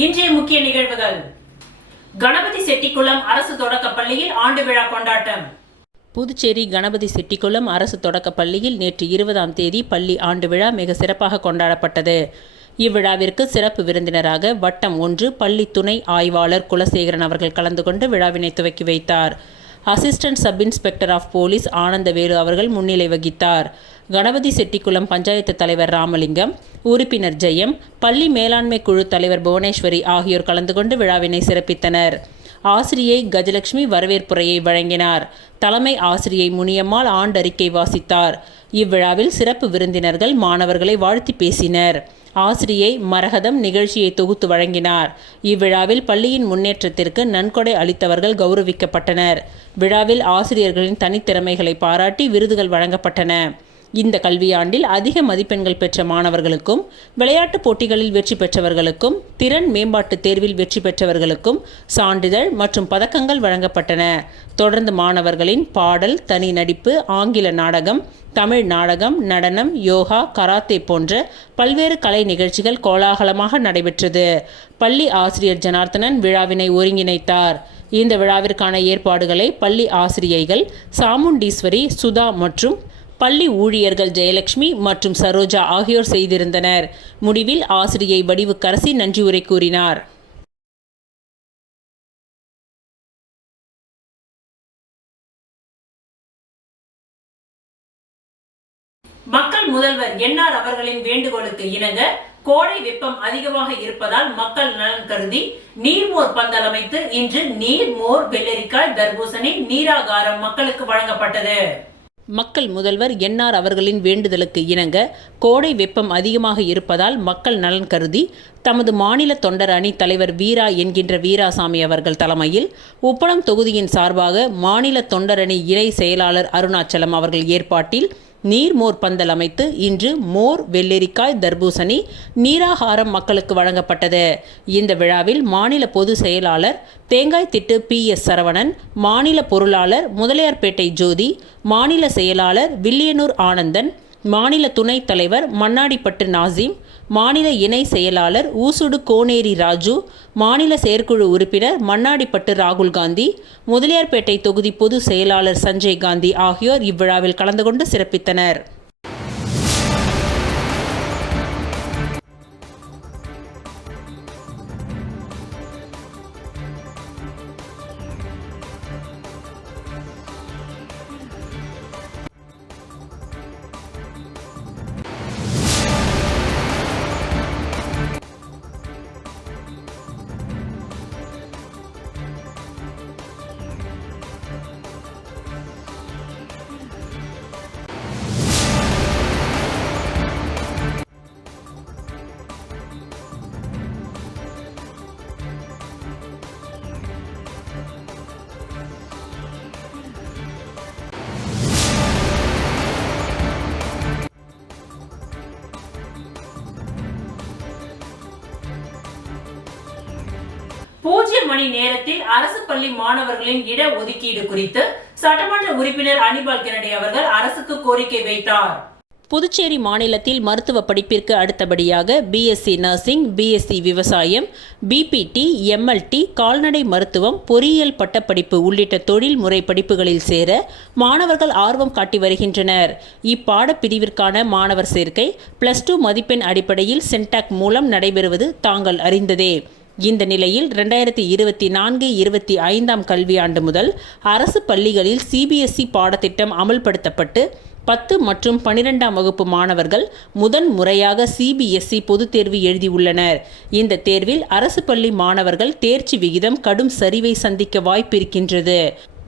இன்றைய முக்கிய நிகழ்வுகள். கணபதி செட்டிக்குளம் அரசு தொடக்கப் பள்ளியில் ஆண்டு விழா கொண்டாட்டம். புதுச்சேரி கணபதி செட்டிக்குளம் அரசு தொடக்கப் பள்ளியில் நேற்று 20ஆம் தேதி பள்ளி ஆண்டு விழா மிக சிறப்பாக கொண்டாடப்பட்டது. இவ்விழாவிற்கு சிறப்பு விருந்தினராக வட்டம் 1 பள்ளி துணை ஆய்வாளர் குலசேகரன் அவர்கள் கலந்து கொண்டு விழாவினை துவக்கி வைத்தார். Assistant sub inspector of police Anandavelu அவர்கள் முன்னிலை வகித்தார். கணபதி செட்டிக்குளம் பஞ்சாயத்து தலைவர் ராமலிங்கம், உறுப்பினர் ஜெயம், பள்ளி மேலாண்மை குழு தலைவர் புவனேஸ்வரி ஆகியோர் கலந்து கொண்டு விழாவினை சிறப்பித்தனர். ஆசிரியை கஜலட்சுமி வரவேற்புரையை வழங்கினார். தலைமை ஆசிரியை முனியம்மாள் ஆண்டறிக்கை வாசித்தார். இவ்விழாவில் சிறப்பு விருந்தினர்கள் மாணவர்களை வாழ்த்தி பேசினர். ஆசிரியை மரகதம் நிகழ்ச்சியை தொகுத்து வழங்கினார். இவ்விழாவில் பள்ளியின் முன்னேற்றத்திற்கு நன்கொடை அளித்தவர்கள் கௌரவிக்கப்பட்டனர். விழாவில் ஆசிரியர்களின் தனித்திறமைகளை பாராட்டி விருதுகள் வழங்கப்பட்டன. இந்த கல்வியாண்டில் அதிக மதிப்பெண்கள் பெற்ற மாணவர்களுக்கும், விளையாட்டுப் போட்டிகளில் வெற்றி பெற்றவர்களுக்கும், திறன் மேம்பாட்டு தேர்வில் வெற்றி பெற்றவர்களுக்கும் சான்றிதழ் மற்றும் பதக்கங்கள் வழங்கப்பட்டன. தொடர்ந்து மாணவர்களின் பாடல், தனி நடிப்பு, ஆங்கில நாடகம், தமிழ் நாடகம், நடனம், யோகா, கராத்தே போன்ற பல்வேறு கலை நிகழ்ச்சிகள் கோலாகலமாக நடைபெற்றது. பள்ளி ஆசிரியர் ஜனார்த்தனன் விழாவினை ஒருங்கிணைத்தார். இந்த விழாவிற்கான ஏற்பாடுகளை பள்ளி ஆசிரியைகள் சாமுண்டீஸ்வரி, சுதா மற்றும் பள்ளி ஊழியர்கள் ஜெயலட்சுமி மற்றும் சரோஜா ஆகியோர் செய்திருந்தனர். முடிவில் ஆசிரியை வடிவுக்கரசி நன்றி உரை கூறினார். மக்கள் முதல்வர் என்ஆர் அவர்களின் வேண்டுகோளுக்கு இணங்க கோடை வெப்பம் அதிகமாக இருப்பதால் மக்கள் நலன் கருதி நீர்மோர் பந்தல் அமைத்து இன்று நீர், மோர், வெள்ளரிக்காய், தர்பூசணி நீராகாரம் மக்களுக்கு வழங்கப்பட்டது. மக்கள் முதல்வர் என்ஆர் அவர்களின் வேண்டுதலுக்கு இணங்க கோடை வெப்பம் அதிகமாக இருப்பதால் மக்கள் நலன் கருதி தமது மாநில தொண்டர் அணி தலைவர் வீரா என்கின்ற வீராசாமி அவர்கள் தலைமையில் உப்பளம் தொகுதியின் சார்பாக மாநில தொண்டரணி இணை செயலாளர் அருணாச்சலம் அவர்கள் ஏற்பாட்டில் நீர்மோர் பந்தல் அமைத்து இன்று மோர், வெள்ளரிக்காய், தர்பூசணி நீராகாரம் மக்களுக்கு வழங்கப்பட்டது. இந்த விழாவில் மாநில பொது செயலாளர் தேங்காய் திட்டு PS சரவணன், மாநில பொருளாளர் முதலியார்பேட்டை ஜோதி, மாநில செயலாளர் வில்லியனூர் ஆனந்தன், மாநில துணைத் தலைவர் மண்ணாடிப்பட்டு நாசிம், மாநில இணை செயலாளர் ஊசுடு கோனேரி ராஜு, மாநில செயற்குழு உறுப்பினர் மண்ணாடிப்பட்டு ராகுல் காந்தி, முதலியார்பேட்டை தொகுதி பொது செயலாளர் சஞ்சய் காந்தி ஆகியோர் இவ்விழாவில் கலந்து கொண்டு சிறப்பித்தனர். பூஜ்ய மணி நேரத்தில் அரசு பள்ளி மாணவர்களின் இட ஒதுக்கீடு குறித்து சட்டமன்ற உறுப்பினர் அனிபால் கென்னடி அவர்கள் அரசுக்கு கோரிக்கை வைத்தார். புதுச்சேரி மாநிலத்தில் மருத்துவ படிப்பிற்கு அடுத்தபடியாக BSc நர்சிங், BSc விவசாயம், BPT, MLT, கால்நடை மருத்துவம், பொறியியல் பட்டப்படிப்பு உள்ளிட்ட தொழில்முறை படிப்புகளில் சேர மாணவர்கள் ஆர்வம் காட்டி வருகின்றனர். இப்பாடப்பிரிவிற்கான மாணவர் சேர்க்கை +2 மதிப்பெண் அடிப்படையில் சென்டாக் மூலம் நடைபெறுவது தாங்கள் அறிந்ததே. இந்த நிலையில் 2024-25ஆம் கல்வியாண்டு முதல் அரசு பள்ளிகளில் CBSE பாடத்திட்டம் அமல்படுத்தப்பட்டு 10 மற்றும் 12ஆம் வகுப்பு மாணவர்கள் முதன் முறையாக CBSE பொதுத் தேர்வு எழுதியுள்ளனர். இந்த தேர்வில் அரசு பள்ளி மாணவர்கள் தேர்ச்சி விகிதம் கடும் சரிவை சந்திக்க வாய்ப்பிருக்கின்றது.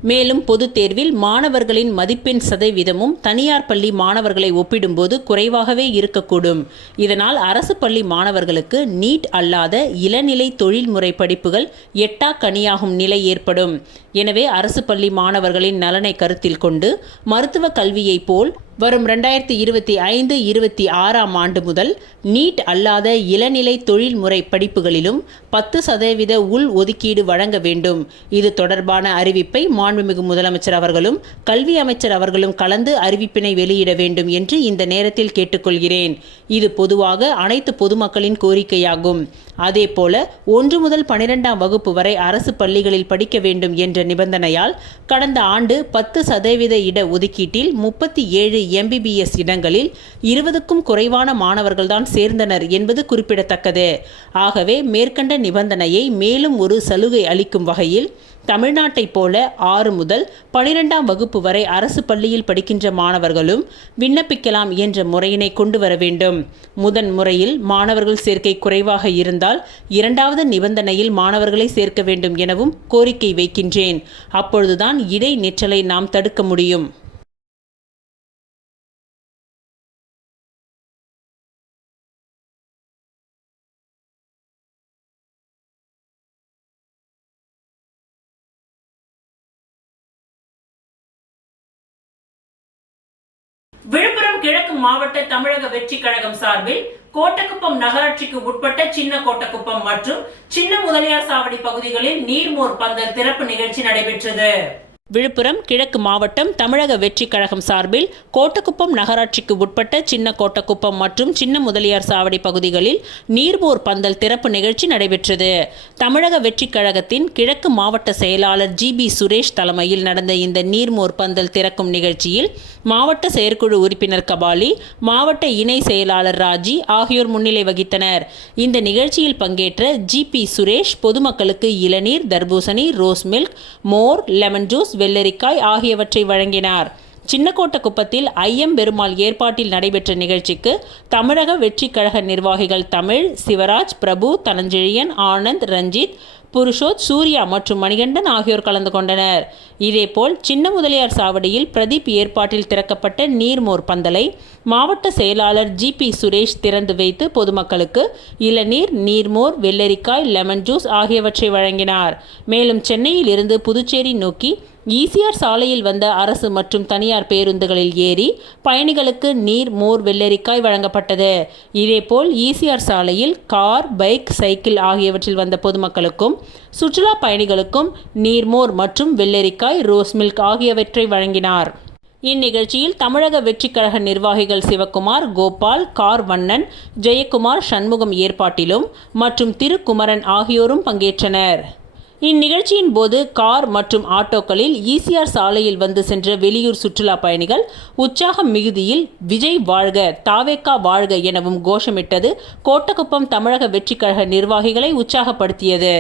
மேலும் பொதுத் தேர்வில் மாணவர்களின் மதிப்பெண் சதவீதமும் தனியார் பள்ளி மாணவர்களை ஒப்பிடும்போது குறைவாகவே இருக்கக்கூடும். இதனால் அரசு பள்ளி மாணவர்களுக்கு நீட் அல்லாத இளநிலை தொழில்முறை படிப்புகள் எட்டா கனியாகும் நிலை ஏற்படும். எனவே அரசு பள்ளி மாணவர்களின் நலனை கருத்தில் கொண்டு மருத்துவ கல்வியை போல் வரும் 2025-26 ஆண்டு முதல் நீட் அல்லாத இளநிலை தொழில்முறை படிப்புகளிலும் 10% உள் ஒதுக்கீடு வழங்க வேண்டும். இது தொடர்பான அறிவிப்பை மாண்புமிகு முதலமைச்சர் அவர்களும் கல்வி அமைச்சர் அவர்களும் கலந்து அறிவிப்பினை வெளியிட வேண்டும் என்று இந்த நேரத்தில் கேட்டுக்கொள்கிறேன். இது பொதுவாக அனைத்து பொதுமக்களின் கோரிக்கையாகும். அதேபோல 1 முதல் 12ஆம் வகுப்பு வரை அரசு பள்ளிகளில் படிக்க வேண்டும் என்ற நிபந்தனையால் கடந்த ஆண்டு 10% இட ஒதுக்கீட்டில் 37 MBBS இடங்களில் 20க்கும் குறைவான மாணவர்கள்தான் சேர்ந்தனர் என்பது குறிப்பிடத்தக்கது. ஆகவே மேற்கண்ட நிபந்தனையை மேலும் ஒரு சலுகை அளிக்கும் வகையில் தமிழ்நாட்டைப் போல 6 முதல் 12ஆம் வகுப்பு வரை அரசு பள்ளியில் படிக்கின்ற மாணவர்களும் விண்ணப்பிக்கலாம் என்ற முறையினை கொண்டு வர வேண்டும். முதன் முறையில் மாணவர்கள் சேர்க்கை குறைவாக இருந்தால் 2வது நிபந்தனையில் மாணவர்களை சேர்க்க வேண்டும் எனவும் கோரிக்கை வைக்கின்றேன். அப்பொழுதுதான் இடைநிற்றலை நாம் தடுக்க முடியும். விழுப்புரம் கிழக்கு மாவட்ட தமிழக வெற்றி கழகம் சார்பில் கோட்டக்குப்பம் நகராட்சிக்கு உட்பட்ட சின்ன கோட்டக்குப்பம் மற்றும் சின்ன முதலியார் சாவடி பகுதிகளில் நீர்மோர் பந்தல் திறப்பு நிகழ்ச்சி நடைபெற்றது. விழுப்புரம் கிழக்கு மாவட்டம் தமிழக வெற்றி கழகம் சார்பில் கோட்டக்குப்பம் நகராட்சிக்கு உட்பட்ட சின்ன கோட்டக்குப்பம் மற்றும் சின்ன முதலியார் சாவடி பகுதிகளில் நீர்மோர் பந்தல் திறப்பு நிகழ்ச்சி நடைபெற்றது. தமிழக வெற்றி கழகத்தின் கிழக்கு மாவட்ட செயலாளர் GB சுரேஷ் தலைமையில் நடந்த இந்த நீர்மோர் பந்தல் திறக்கும் நிகழ்ச்சியில் மாவட்ட செயற்குழு உறுப்பினர் கபாலி, மாவட்ட இணை செயலாளர் ராஜி ஆகியோர் முன்னிலை வகித்தனர். இந்த நிகழ்ச்சியில் பங்கேற்ற GP சுரேஷ் பொதுமக்களுக்கு இளநீர், தர்பூசணி, ரோஸ் மில்க், மோர், லெமன் ஜூஸ், வெள்ளரிக்காய் ஆகியவற்றை வழங்கினார். சின்னக்கோட்டக்குப்பத்தில் பெருமாள் ஏற்பாட்டில் நடைபெற்ற நிகழ்ச்சிக்கு தமிழக வெற்றி கழக நிர்வாகிகள் தமிழ், சிவராஜ், பிரபு, தனஞ்செழியன், ஆனந்த், ரஞ்சித், புருஷோத், சூர்யா மற்றும் மணிகண்டன் ஆகியோர் கலந்து கொண்டனர். இதேபோல் சின்ன முதலியார் சாவடியில் பிரதீப் ஏற்பாட்டில் திறக்கப்பட்ட நீர்மோர் பந்தலை மாவட்ட செயலாளர் GP சுரேஷ் திறந்து வைத்து பொதுமக்களுக்கு இளநீர், நீர்மோர், வெள்ளரிக்காய், லெமன் ஜூஸ் ஆகியவற்றை வழங்கினார். மேலும் சென்னையில் இருந்து புதுச்சேரி நோக்கி ECR சாலையில் வந்த அரசு மற்றும் தனியார் பேருந்துகளில் ஏறி பயணிகளுக்கு நீர், மோர், வெள்ளரிக்காய் வழங்கப்பட்டது. இதேபோல் ECR சாலையில் கார், பைக், சைக்கிள் ஆகியவற்றில் வந்த பொதுமக்களுக்கும் சுற்றுலா பயணிகளுக்கும் நீர்மோர் மற்றும் வெள்ளரிக்காய், ரோஸ் மில்க் ஆகியவற்றை வழங்கினார். இந்நிகழ்ச்சியில் தமிழக வெற்றி கழக நிர்வாகிகள் சிவக்குமார், கோபால், கார் வண்ணன், ஜெயக்குமார், சண்முகம் ஏற்பாட்டிலும் மற்றும் திருக்குமரன் ஆகியோரும் பங்கேற்றனர். இந்நிகழ்ச்சியின் போது கார் மற்றும் ஆட்டோக்களில் ECR சாலையில் வந்து சென்ற வெளியூர் சுற்றுலா பயணிகள் உற்சாகம் மிகுதியில் விஜய் வாழ்க, தாவேக்கா வாழ்க எனவும் கோஷமிட்டது கோட்டக்குப்பம் தமிழக வெற்றி கழக நிர்வாகிகளை உற்சாகப்படுத்தியது.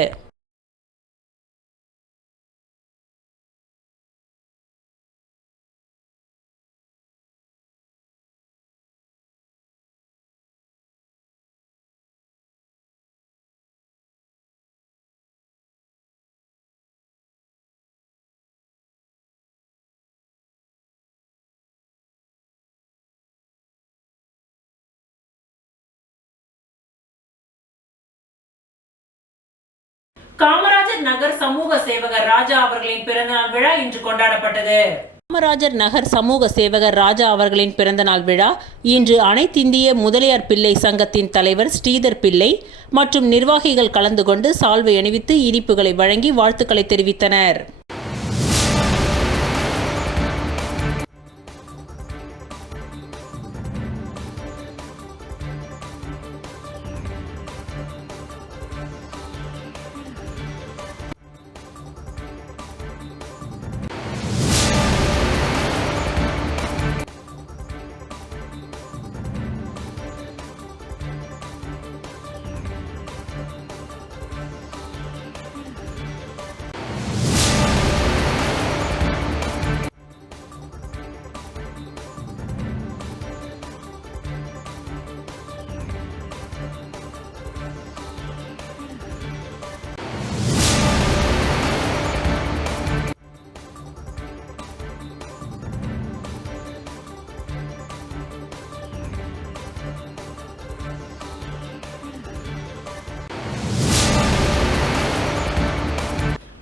காமராஜர் நகர் சமூக சேவகர் ராஜா அவர்களின் பிறந்தநாள் விழா இன்று கொண்டாடப்பட்டது. காமராஜர் நகர் சமூக சேவகர் ராஜா அவர்களின் பிறந்தநாள் விழா இன்று அனைத்திந்திய முதலியார் பிள்ளை சங்கத்தின் தலைவர் ஸ்ரீதர் பிள்ளை மற்றும் நிர்வாகிகள் கலந்து கொண்டு சால்வை அணிவித்து இனிப்புகளை வழங்கி வாழ்த்துக்களை தெரிவித்தனர்.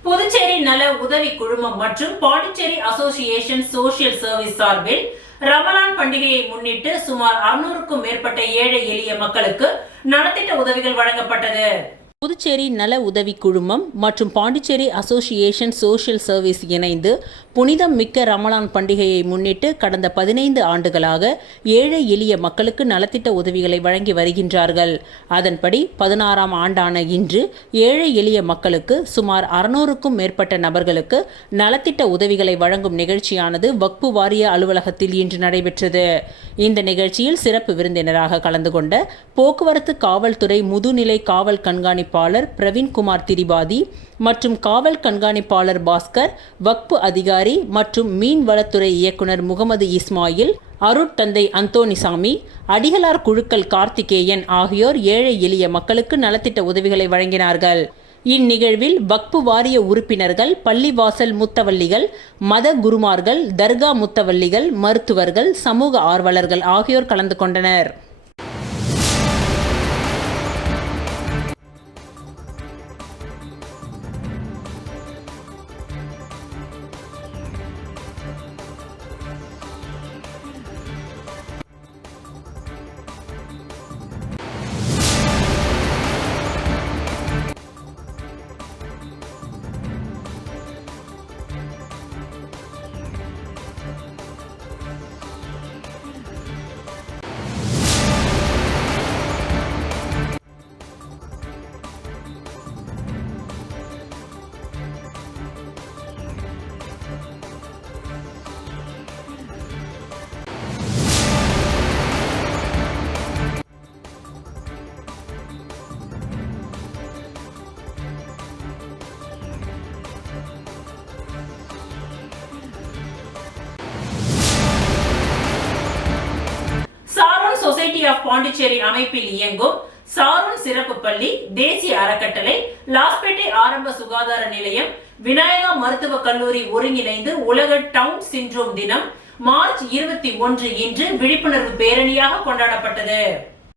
புதுச்சேரி நல உதவி குழுமம் மற்றும் பாண்டிச்சேரி அசோசியேஷன் சோசியல் சர்வீஸ் சார்பில் ரமலான் பண்டிகையை முன்னிட்டு சுமார் 600க்கும் மேற்பட்ட ஏழை எளிய மக்களுக்கு நலத்திட்ட உதவிகள் வழங்கப்பட்டது. புதுச்சேரி நல உதவி குழுமம் மற்றும் பாண்டிச்சேரி அசோசியேஷன் சோஷியல் சர்வீஸ் இணைந்து புனிதம் மிக்க ரமலான் பண்டிகையை முன்னிட்டு கடந்த 15 ஆண்டுகளாக ஏழை எளிய மக்களுக்கு நலத்திட்ட உதவிகளை வழங்கி வருகின்றார்கள். அதன்படி 16ஆம் ஆண்டான இன்று ஏழை எளிய மக்களுக்கு சுமார் 600க்கும் மேற்பட்ட நபர்களுக்கு நலத்திட்ட உதவிகளை வழங்கும் நிகழ்ச்சியானது வக்பு வாரிய அலுவலகத்தில் இன்று நடைபெற்றது. இந்த நிகழ்ச்சியில் சிறப்பு விருந்தினராக கலந்து கொண்ட போக்குவரத்து காவல்துறை முதுநிலை காவல் கண்காணிப்பாளர் பிரவீன்குமார் திரிபாதி மற்றும் காவல் கண்காணிப்பாளர் பாஸ்கர், வக்பு அதிகாரி மற்றும் மீன்வளத்துறை இயக்குனர் முகமது இஸ்மாயில், அருட்தந்தை அந்தோனிசாமி, அடிகளார் குழுக்கள் கார்த்திகேயன் ஆகியோர் ஏழை எளிய மக்களுக்கு நலத்திட்ட உதவிகளை வழங்கினார்கள். இந்நிகழ்வில் வக்பு வாரிய உறுப்பினர்கள், பள்ளிவாசல் முத்தவல்லிகள், மத குருமார்கள், தர்கா முத்தவல்லிகள், மருத்துவர்கள், சமூக ஆர்வலர்கள் ஆகியோர் கலந்து கொண்டனர். சொசைட்டி ஆஃப் பாண்டிச்சேரி அமைப்பில் இயங்கும் சாரோன் சிறப்பு பள்ளி, தேசிய அறக்கட்டளை, லாஸ்பேட்டை ஆரம்ப சுகாதார நிலையம், விநாயகா மருத்துவக் கல்லூரி ஒருங்கிணைந்து உலக டவுன் சிண்ட்ரோம் தினம் மார்ச் 21 இன்று விழிப்புணர்வு பேரணியாக கொண்டாடப்பட்டது.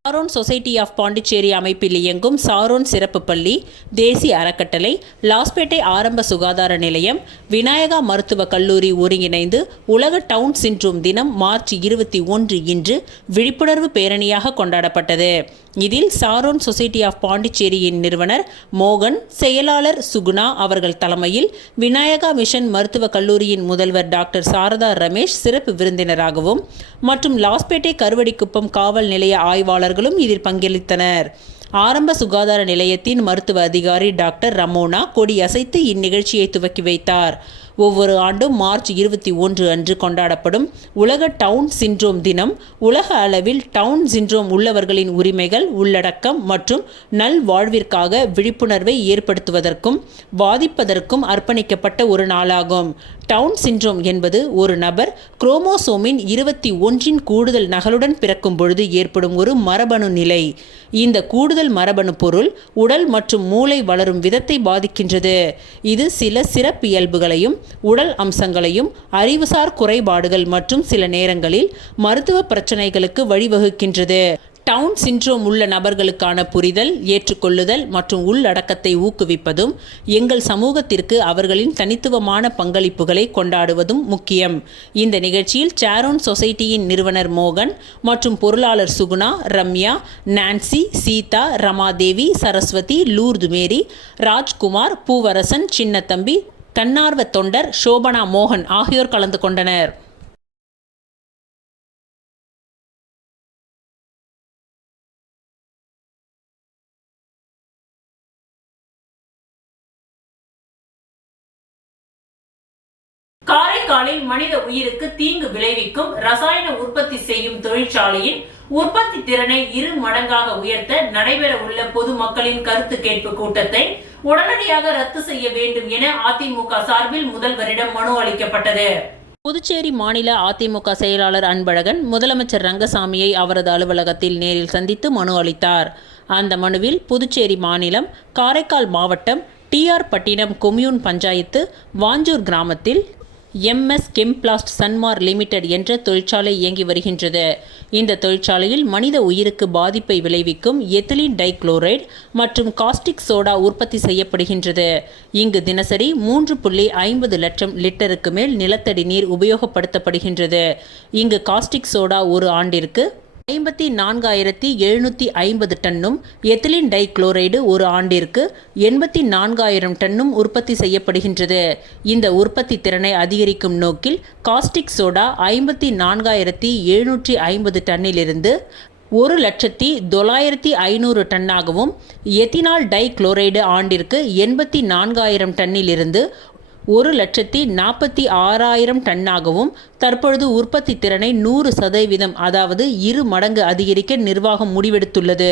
சாரோன் சொசைட்டி ஆஃப் பாண்டிச்சேரி அமைப்பில் இயங்கும் சாரோன் சிறப்பு பள்ளி, தேசிய அறக்கட்டளை, லாஸ்பேட்டை ஆரம்ப சுகாதார நிலையம், விநாயகா மருத்துவக் கல்லூரி ஒருங்கிணைந்து உலக டவுன் சிண்ட்ரோம் தினம் மார்ச் 21 இன்று விழிப்புணர்வு பேரணியாக கொண்டாடப்பட்டது. இதில் சாரோன் சொசைட்டி ஆஃப் பாண்டிச்சேரியின் நிறுவனர் மோகன், செயலாளர் சுகுணா அவர்கள் தலைமையில் விநாயகா மிஷன் மருத்துவக் கல்லூரியின் முதல்வர் டாக்டர் சாரதா ரமேஷ் சிறப்பு விருந்தினராகவும் மற்றும் லாஸ்பேட்டை கருவடிக்குப்பம் காவல் நிலைய ஆய்வாளர்களும் இதில் பங்களித்தனர். ஆரம்ப சுகாதார நிலையத்தின் மருத்துவ அதிகாரி டாக்டர் ரமோனா கொடியசைத்து இந்நிகழ்ச்சியை துவக்கி வைத்தார். ஒவ்வொரு ஆண்டும் மார்ச் 21 அன்று கொண்டாடப்படும் உலக டவுன் சிண்ட்ரோம் தினம் உலக அளவில் டவுன் சிண்ட்ரோம் உள்ளவர்களின் உரிமைகள், உள்ளடக்கம் மற்றும் நல்வாழ்விற்காக விழிப்புணர்வை ஏற்படுத்துவதற்கும் பாதிப்பதற்கும் அர்ப்பணிக்கப்பட்ட ஒரு நாளாகும். டவுன் சிண்ட்ரோம் என்பது ஒரு நபர் குரோமோசோமின் 21 கூடுதல் நகலுடன் பிறக்கும் பொழுது ஏற்படும் ஒரு மரபணு நிலை. இந்த கூடுதல் மரபணு பொருள் உடல் மற்றும் மூளை வளரும் விதத்தை பாதிக்கின்றது. இது சில சிறப்பியல்புகளையும் உடல் அம்சங்களையும், அறிவுசார் குறைபாடுகள் மற்றும் சில நேரங்களில் மருத்துவ பிரச்சனைகளுக்கு வழிவகுக்கின்றது. டவுன் சிண்ட்ரோம் உள்ள நபர்களுக்கான புரிதல், ஏற்றுக்கொள்ளுதல் மற்றும் உள்ளடக்கத்தை ஊக்குவிப்பதும் எங்கள் சமூகத்திற்கு அவர்களின் தனித்துவமான பங்களிப்புகளை கொண்டாடுவதும் முக்கியம். இந்த நிகழ்ச்சியில் சாரோன் சொசைட்டியின் நிறுவனர் மோகன் மற்றும் பொருளாளர் சுகுணா, ரம்யா, நான்சி, சீதா, ரமாதேவி, சரஸ்வதி, லூர்து மேரி, ராஜ்குமார், பூவரசன், சின்னத்தம்பி, தன்னார்வ தொண்டர் சோபனா மோகன் ஆகியோர் கலந்து கொண்டனர். காரைக்காலில் மனித உயிருக்கு தீங்கு விளைவிக்கும் ரசாயன உற்பத்தி செய்யும் தொழிற்சாலையின் உற்பத்தி திறனை 2 மடங்காக உயர்த்த நடைபெற உள்ள பொதுமக்களின் கருத்து கேட்பு கூட்டத்தை உடனடியாக ரத்து செய்ய வேண்டும் என அதிமுக சார்பில் முதல்வரிடம் மனு அளிக்கப்பட்டது. புதுச்சேரி மாநில அதிமுக செயலாளர் அன்பழகன் முதலமைச்சர் ரங்கசாமியை அவரது அலுவலகத்தில் நேரில் சந்தித்து மனு அளித்தார். அந்த மனுவில் புதுச்சேரி மாநிலம் காரைக்கால் மாவட்டம் TR பட்டினம் கொம்யூன் பஞ்சாயத்து வாஞ்சூர் கிராமத்தில் MS கெம்பிளாஸ்ட் சன்மார் லிமிடெட் என்ற தொழிற்சாலை இயங்கி வருகின்றது. இந்த தொழிற்சாலையில் மனித உயிருக்கு பாதிப்பை விளைவிக்கும் எத்திலீன் டைகுளோரைடு மற்றும் காஸ்டிக் சோடா உற்பத்தி செய்யப்படுகின்றது. இங்கு தினசரி 3.50 லட்சம் லிட்டருக்கு மேல் நிலத்தடி நீர் உபயோகப்படுத்தப்படுகின்றது. இங்கு காஸ்டிக் சோடா ஒரு ஆண்டிற்கு 54,750 டன்னும், எத்திலீன் டைகுளோரைடு ஒரு ஆண்டிற்கு 84,000 டன்னும் உற்பத்தி செய்யப்படுகின்றது. இந்த உற்பத்தி திறனை அதிகரிக்கும் நோக்கில் காஸ்டிக் சோடா 54,750 டன்னிலிருந்து 1,09,500 டன்னாகவும், எத்தினால் டைகுளோரைடு ஆண்டிற்கு 84,000 டன்னிலிருந்து 1,46,000 டன்னாகவும் தற்பொழுது உற்பத்தி திறனை 100% அதாவது 2 மடங்கு அதிகரிக்க நிர்வாகம் முடிவெடுத்துள்ளது.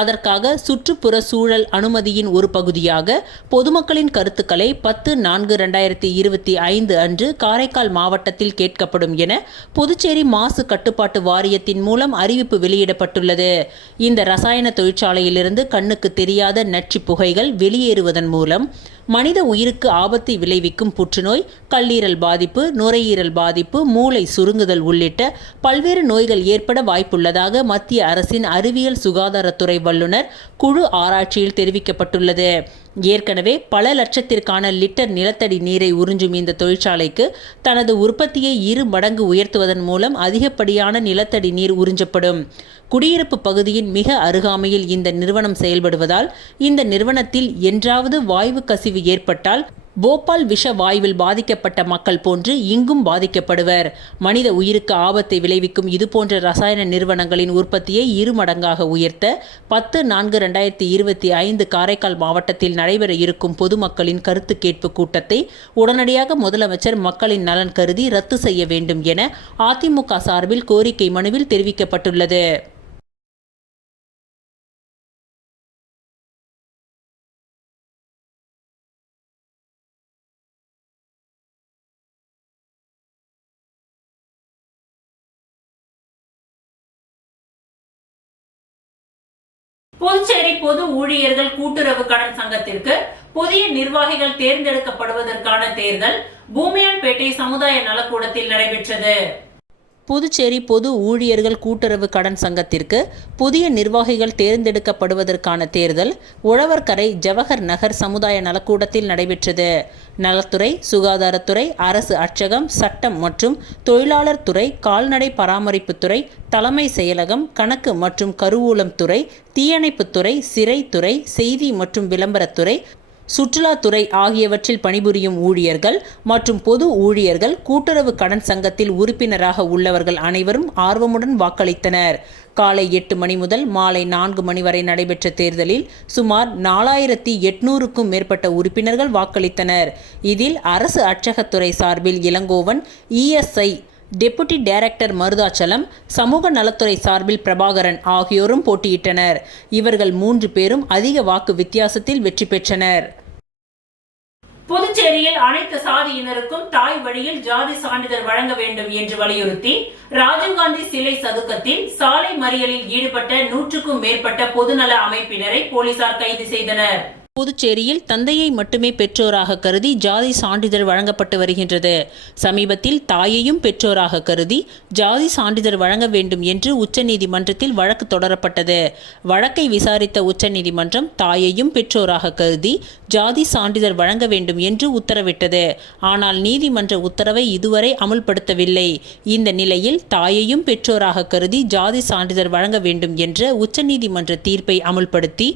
அதற்காக சுற்றுப்புற சூழல் அனுமதியின் ஒரு பகுதியாக பொதுமக்களின் கருத்துக்களை 10/4/2025 அன்று காரைக்கால் மாவட்டத்தில் கேட்கப்படும் என புதுச்சேரி மாசு கட்டுப்பாட்டு வாரியத்தின் மூலம் அறிவிப்பு வெளியிடப்பட்டுள்ளது. இந்த ரசாயன தொழிற்சாலையிலிருந்து கண்ணுக்கு தெரியாத நச்சு புகைகள் வெளியேறுவதன் மூலம் மனித உயிருக்கு ஆபத்தை விளைவிக்கும் புற்றுநோய், கல்லீரல் பாதிப்பு, நுரையீரல் பாதிப்பு, மூளை சுருங்குதல் உள்ளிட்ட பல்வேறு நோய்கள் ஏற்பட வாய்ப்புள்ளதாக மத்திய அரசின் அறிவியல் சுகாதாரத்துறை வல்லுநர் குழு ஆராய்ச்சியில் தெரிவிக்கப்பட்டுள்ளது. ஏற்கனவே பல லட்சத்திற்கான லிட்டர் நிலத்தடி நீரை உறிஞ்சும் இந்த தொழிற்சாலைக்கு தனது உற்பத்தியை 2 மடங்கு உயர்த்துவதன் மூலம் அதிகப்படியான நிலத்தடி நீர் உறிஞ்சப்படும். குடியிருப்பு பகுதியின் மிக அருகாமையில் இந்த நிறுவனம் செயல்படுவதால் இந்த நிறுவனத்தில் என்றாவது வாயு கசிவு ஏற்பட்டால் போபால் விஷ வாயுவில் பாதிக்கப்பட்ட மக்கள் போன்று இங்கும் பாதிக்கப்படுவர். மனித உயிருக்கு ஆபத்தை விளைவிக்கும் இதுபோன்ற ரசாயன நிறுவனங்களின் உற்பத்தியை 2 மடங்காக உயர்த்த 10/4/2025 காரைக்கால் மாவட்டத்தில் நடைபெற இருக்கும் பொதுமக்களின் கருத்து கேட்பு கூட்டத்தை உடனடியாக முதலமைச்சர் மக்களின் நலன் கருதி ரத்து செய்ய வேண்டும் என அதிமுக சார்பில் கோரிக்கை மனுவில் தெரிவிக்கப்பட்டுள்ளது. புதுச்சேரி பொது ஊழியர்கள் கூட்டுறவு கடன் சங்கத்திற்கு புதிய நிர்வாகிகள் தேர்ந்தெடுக்கப்படுவதற்கான தேர்தல் பூமியான்பேட்டை சமுதாய நலக்கூடத்தில் நடைபெற்றது. புதுச்சேரி பொது ஊழியர்கள் கூட்டுறவு கடன் சங்கத்திற்கு புதிய நிர்வாகிகள் தேர்ந்தெடுக்கப்படுவதற்கான தேர்தல் உழவர்கரை ஜவஹர் நகர் சமுதாய நலக்கூடத்தில் நடைபெற்றது. நலத்துறை, சுகாதாரத்துறை, அரசு அச்சகம், சட்டம் மற்றும் தொழிலாளர் துறை, கால்நடை பராமரிப்புத்துறை, தலைமை செயலகம், கணக்கு மற்றும் கருவூலம் துறை, தீயணைப்புத்துறை, சிறைத்துறை, செய்தி மற்றும் விளம்பரத்துறை, சுற்றுலாத்துறை ஆகியவற்றில் பணிபுரியும் ஊழியர்கள் மற்றும் பொது ஊழியர்கள் கூட்டுறவு கடன் சங்கத்தில் உறுப்பினராக உள்ளவர்கள் அனைவரும் ஆர்வமுடன் வாக்களித்தனர். காலை 8 மணி முதல் மாலை 4 மணி வரை நடைபெற்ற தேர்தலில் சுமார் 4,800க்கும் மேற்பட்ட உறுப்பினர்கள் வாக்களித்தனர். இதில் அரசு அச்சகத்துறை சார்பில் Ilangovan, ESI deputy director Maruthachalam, சமூக நலத்துறை சார்பில் பிரபாகரன் ஆகியோரும் போட்டியிட்டனர். இவர்கள் 3 பேரும் அதிக வாக்கு வித்தியாசத்தில் வெற்றி பெற்றனர். புதுச்சேரியில் அனைத்து சாதியினருக்கும் தாய் வழியில் ஜாதி சான்றிதழ் வழங்க வேண்டும் என்று வலியுறுத்தி ராஜீவ்காந்தி சிலை சதுக்கத்தில் சாலை மறியலில் ஈடுபட்ட 100க்கும் மேற்பட்ட பொதுநல அமைப்பினரை போலீசார் கைது செய்தனர். புதுச்சேரியில் தந்தையை மட்டுமே பெற்றோராக கருதி ஜாதி சான்றிதழ் வழங்கப்பட்டு வருகின்றது. சமீபத்தில் தாயையும் பெற்றோராக கருதி ஜாதி சான்றிதழ் வழங்க வேண்டும் என்று உச்சநீதிமன்றத்தில் வழக்கு தொடரப்பட்டது. வழக்கை விசாரித்த உச்சநீதிமன்றம் தாயையும் பெற்றோராக கருதி ஜாதி சான்றிதழ் வழங்க வேண்டும் என்று உத்தரவிட்டது. ஆனால் நீதிமன்ற உத்தரவை இதுவரை அமுல்படுத்தவில்லை. இந்த நிலையில் தாயையும் பெற்றோராக கருதி ஜாதி சான்றிதழ் வழங்க வேண்டும் என்ற உச்சநீதிமன்ற தீர்ப்பை அமுல்படுத்தி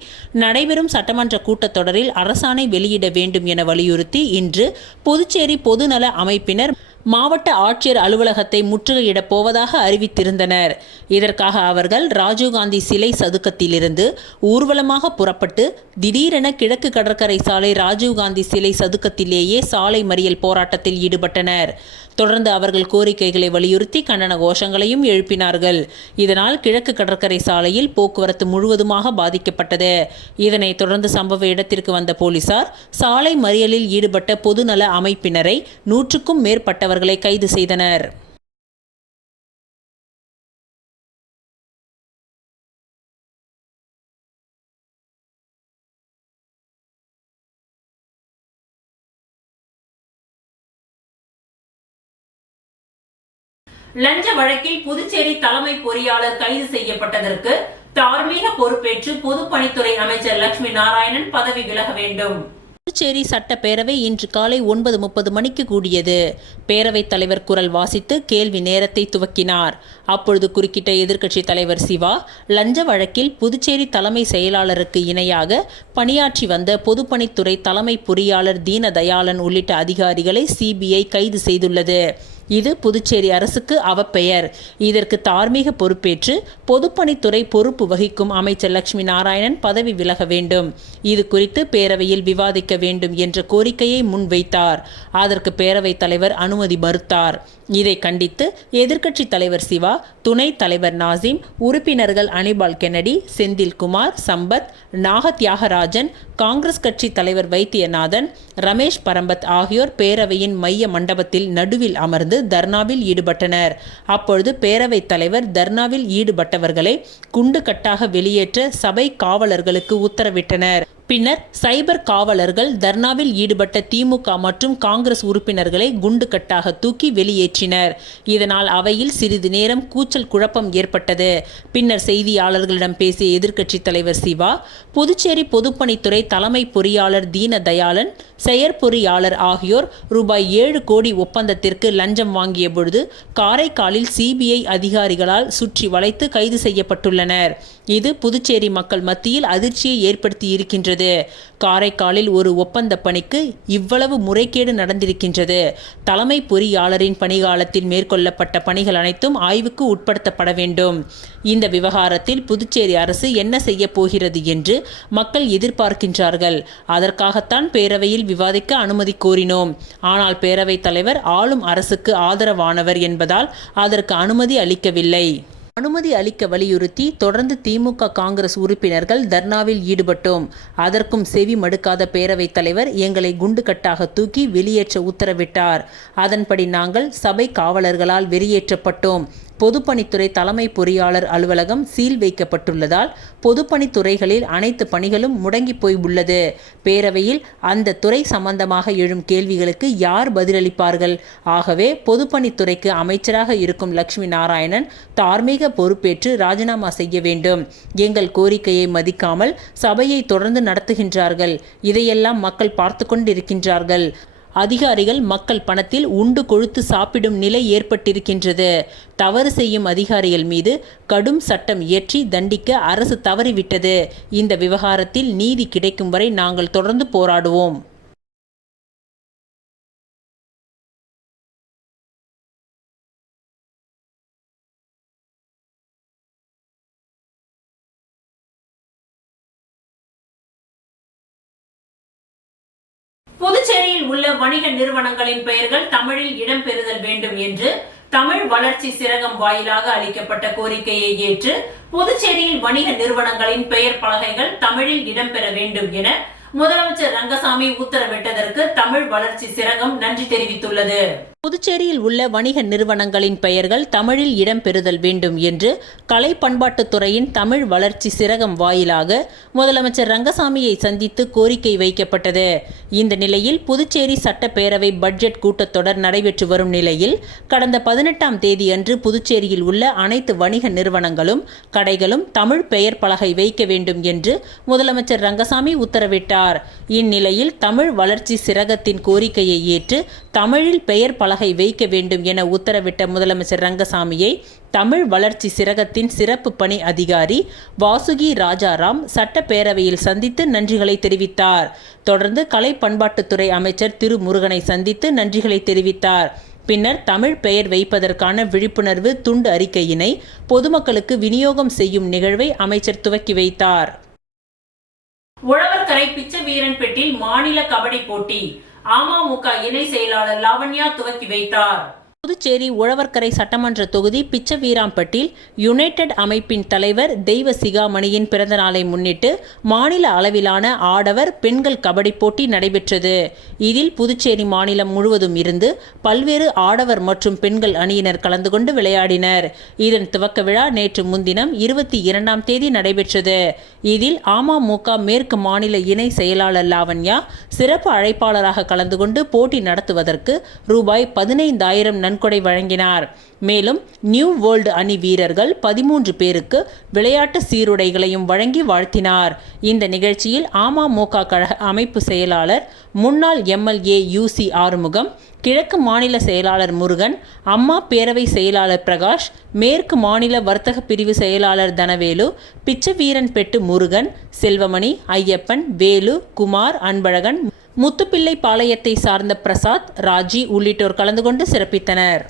நடைபெறும் சட்டமன்ற கூட்டத்தொடரில் அரசாணை வெளியிட வேண்டும் என வலியுறுத்தி இன்று புதுச்சேரி பொதுநல அமைப்பினர் மாவட்ட ஆட்சியர் அலுவலகத்தை முற்றுகையிடப் போவதாக அறிவித்திருந்தனர். இதற்காக அவர்கள் ராஜீவ்காந்தி சிலை சதுக்கத்திலிருந்து ஊர்வலமாக புறப்பட்டு திடீரென கிழக்கு கடற்கரை சாலை ராஜீவ்காந்தி சிலை சதுக்கத்திலேயே சாலை மறியல் போராட்டத்தில் ஈடுபட்டனர். தொடர்ந்து அவர்கள் கோரிக்கைகளை வலியுறுத்தி கண்டன கோஷங்களையும் எழுப்பினார்கள். இதனால் கிழக்கு கடற்கரை சாலையில் போக்குவரத்து முழுவதுமாக பாதிக்கப்பட்டது. இதனைத் தொடர்ந்து சம்பவ இடத்திற்கு வந்த போலீசார் சாலை மறியலில் ஈடுபட்ட பொதுநல அமைப்பினரை 100க்கும் மேற்பட்டவர்களை கைது செய்தனர். லஞ்ச வழக்கில் புதுச்சேரி தலைமை பொறியாளர் கைது செய்யப்பட்டதற்கு தார்மீக பொறுப்பேற்று பொதுப்பணித்துறை அமைச்சர் லட்சுமி நாராயணன் பதவி விலக வேண்டும். புதுச்சேரி சட்டப்பேரவை இன்று காலை 9:30 மணிக்கு கூடியது. பேரவைத் தலைவர் குரல் வாசித்து கேள்வி நேரத்தை துவக்கினார். அப்பொழுது குறுக்கிட்ட எதிர்க்கட்சித் தலைவர் சிவா, லஞ்ச வழக்கில் புதுச்சேரி தலைமை செயலாளருக்கு இணையாக பணியாற்றி வந்த பொதுப்பணித்துறை தலைமை பொறியாளர் தீனதயாளன் உள்ளிட்ட அதிகாரிகளை சிபிஐ கைது செய்துள்ளது. இது புதுச்சேரி அரசுக்கு அவப்பெயர். இதற்கு தார்மீக பொறுப்பேற்று பொதுப்பணித்துறை பொறுப்பு வகிக்கும் அமைச்சர் லட்சுமி நாராயணன் பதவி விலக வேண்டும். இது குறித்து பேரவையில் விவாதிக்க வேண்டும் என்ற கோரிக்கையை முன்வைத்தார். அதற்கு பேரவைத் தலைவர் அனுமதி மறுத்தார். இதை கண்டித்து எதிர்க்கட்சித் தலைவர் சிவா, துணைத் தலைவர் நாசிம், உறுப்பினர்கள் அனிபால் கென்னடி, செந்தில்குமார், சம்பத், நாகத்யாகராஜன், காங்கிரஸ் கட்சி தலைவர் வைத்தியநாதன், ரமேஷ் பரம்பத் ஆகியோர் பேரவையின் மைய மண்டபத்தில் நடுவில் அமர்ந்து தர்ணாவில் ஈடுபட்டனர். அப்பொழுது பேரவைத் தலைவர் தர்ணாவில் ஈடுபட்டவர்களை குண்டு கட்டாக வெளியேற்ற சபை காவலர்களுக்கு உத்தரவிட்டனர். பின்னர் சைபர் காவலர்கள் தர்ணாவில் ஈடுபட்ட திமுக மற்றும் காங்கிரஸ் உறுப்பினர்களை குண்டு கட்டாக தூக்கி வெளியேற்றினர். இதனால் அவையில் சிறிது நேரம் கூச்சல் குழப்பம் ஏற்பட்டது. பின்னர் செய்தியாளர்களிடம் பேசிய எதிர்க்கட்சித் தலைவர் சிவா, புதுச்சேரி பொதுப்பணித்துறை தலைமை பொறியாளர் தீனதயாளன், செயற்பொறியாளர் ஆகியோர் ரூபாய் 7 கோடி ஒப்பந்தத்திற்கு லஞ்சம் வாங்கிய பொழுது காரைக்காலில் சிபிஐ அதிகாரிகளால் சுற்றி வளைத்து கைது செய்யப்பட்டுள்ளனர். இது புதுச்சேரி மக்கள் மத்தியில் அதிர்ச்சியை ஏற்படுத்தி இருக்கின்றது. காரைக்காலில் ஒரு ஒப்பந்த பணிக்கு இவ்வளவு முறைகேடு நடந்திருக்கின்றது. தலைமை பொறியாளரின் பணிகாலத்தில் மேற்கொள்ளப்பட்ட பணிகள் அனைத்தும் ஆய்வுக்கு உட்படுத்தப்பட வேண்டும். இந்த விவகாரத்தில் புதுச்சேரி அரசு என்ன செய்ய போகிறது என்று மக்கள் எதிர்பார்க்கின்றார்கள். அதற்காகத்தான் பேரவையில் விவாதிக்க அனுமதி கோரினோம். ஆனால் பேரவைத் தலைவர் ஆளும் அரசுக்கு ஆதரவானவர் என்பதால் அதற்கு அனுமதி அளிக்கவில்லை. அனுமதி அளிக்க வலியுறுத்தி தொடர்ந்து திமுக, காங்கிரஸ் உறுப்பினர்கள் தர்ணாவில் ஈடுபட்டோம். அதற்கும் செவி மடுக்காத பேரவைத் தலைவர் எங்களை குண்டுகட்டாக தூக்கி வெளியேற்ற உத்தரவிட்டார். அதன்படி நாங்கள் சபை காவலர்களால் வெளியேற்றப்பட்டோம். பொதுப்பணித்துறை தலைமை பொறியாளர் அலுவலகம் சீல் வைக்கப்பட்டுள்ளதால் பொதுப்பணித்துறைகளில் அனைத்து பணிகளும் முடங்கி போய் உள்ளது. பேரவையில் அந்த துறை சம்பந்தமாக எழும் கேள்விகளுக்கு யார் பதிலளிப்பார்கள்? ஆகவே பொதுப்பணித்துறைக்கு அமைச்சராக இருக்கும் லட்சுமி நாராயணன் தார்மீக பொறுப்பேற்று ராஜினாமா செய்ய வேண்டும். எங்கள் கோரிக்கையை மதிக்காமல் சபையை தொடர்ந்து நடத்துகின்றார்கள். இதையெல்லாம் மக்கள் பார்த்து கொண்டிருக்கின்றார்கள். அதிகாரிகள் மக்கள் பணத்தில் உண்டு கொழுத்து சாப்பிடும் நிலை ஏற்பட்டிருக்கின்றது. தவறு செய்யும் அதிகாரிகள் மீது கடும் சட்டம் இயற்றி தண்டிக்க அரசு தவறிவிட்டது. இந்த விவகாரத்தில் நீதி கிடைக்கும் வரை நாங்கள் தொடர்ந்து போராடுவோம். புதுச்சேரியில் உள்ள வணிக நிறுவனங்களின் பெயர்கள் தமிழில் இடம்பெறுதல் வேண்டும் என்று தமிழ் வளர்ச்சி சிரகம் வாயிலாக அளிக்கப்பட்ட கோரிக்கையை ஏற்று புதுச்சேரியில் வணிக நிறுவனங்களின் பெயர் பலகைகள் தமிழில் இடம்பெற வேண்டும் என முதலமைச்சர் ரங்கசாமி உத்தரவிட்டதற்கு தமிழ் வளர்ச்சி சிரகம் நன்றி தெரிவித்துள்ளது. புதுச்சேரியில் உள்ள வணிக நிறுவனங்களின் பெயர்கள் தமிழில் இடம்பெறுதல் வேண்டும் என்று கலை பண்பாட்டுத்துறையின் தமிழ் வளர்ச்சி சிரகம் வாயிலாக முதலமைச்சர் ரங்கசாமியை சந்தித்து கோரிக்கை வைக்கப்பட்டது. இந்த நிலையில் புதுச்சேரி சட்டப்பேரவை பட்ஜெட் கூட்டத்தொடர் நடைபெற்று வரும் நிலையில் கடந்த 18ஆம் தேதி அன்று புதுச்சேரியில் உள்ள அனைத்து வணிக நிறுவனங்களும் கடைகளும் தமிழ் பெயர் பலகை வைக்க வேண்டும் என்று முதலமைச்சர் ரங்கசாமி உத்தரவிட்டார். இந்நிலையில் தமிழ் வளர்ச்சி சிரகத்தின் கோரிக்கையை ஏற்று தமிழில் பெயர் பலகை வைக்க வேண்டும் என உத்தரவிட்ட முதலமைச்சர் ரங்கசாமியை தமிழ் வளர்ச்சி சிரகத்தின் சிறப்பு பணி அதிகாரி வாசுகி ராஜாராம் சட்டப்பேரவையில் சந்தித்து நன்றிகளை தெரிவித்தார். தொடர்ந்து கலை பண்பாட்டுத்துறை அமைச்சர் திரு முருகனை சந்தித்து நன்றிகளை தெரிவித்தார். பின்னர் தமிழ் பெயர் வைப்பதற்கான விழிப்புணர்வு துண்டு அறிக்கையினை பொதுமக்களுக்கு விநியோகம் செய்யும் நிகழ்வை அமைச்சர் துவக்கி வைத்தார். உழவர்கரை பிச்சை வீரன்பேட்டில் மாநில கபடி போட்டி அமமுக இணை செயலாளர் லாவண்யா துவக்கி வைத்தார். புதுச்சேரி உழவர்கரை சட்டமன்ற தொகுதி பிச்சவீராம்பட்டில் யுனைடெட் அமைப்பின் தலைவர் தெய்வ சிகாமணியின் பிறந்த நாளை முன்னிட்டு மாநில அளவிலான ஆடவர் பெண்கள் கபடி போட்டி நடைபெற்றது. இதில் புதுச்சேரி மாநிலம் முழுவதும் இருந்து பல்வேறு ஆடவர் மற்றும் பெண்கள் அணியினர் கலந்து கொண்டு விளையாடினர். இதன் துவக்க விழா நேற்று முன்தினம் 22ஆம் தேதி நடைபெற்றது. இதில் அமமுக மேற்கு மாநில இணை செயலாளர் லாவண்யா சிறப்பு அழைப்பாளராக கலந்து கொண்டு போட்டி நடத்துவதற்கு ரூபாய் 15,000 நன்கொடை வழங்கினார். மேலும் நியூ வேர்ல்டு அணி வீரர்கள் 13 பேருக்கு விளையாட்டு சீருடைகளையும் வழங்கி வாழ்த்தினார். இந்த நிகழ்ச்சியில் அமமுக கழக அமைப்பு செயலாளர் முன்னாள் MLA UC ஆறுமுகம், கிழக்கு மாநில செயலாளர் முருகன், அம்மா பேரவை செயலாளர் பிரகாஷ், மேற்கு மாநில வர்த்தக பிரிவு செயலாளர் தனவேலு, பிச்சவீரன் பெட்டு முருகன், செல்வமணி, ஐயப்பன், வேலு, குமார், அன்பழகன், முத்துப்பிள்ளை பாளையத்தை சார்ந்த பிரசாத், ராஜி உள்ளிட்டோர் கலந்து கொண்டு சிறப்பித்தனர்.